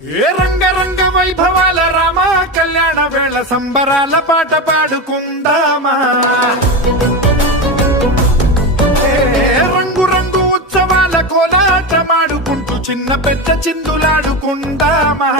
ఏ రంగ వైభవాల రామ కళ్యాణ వేళ సంబరాల పాట పాడుకుందామా రంగు రంగు ఉత్సవాల కోలాటమాడుకుంటూ చిన్న పెద్ద చిందులాడుకుందామా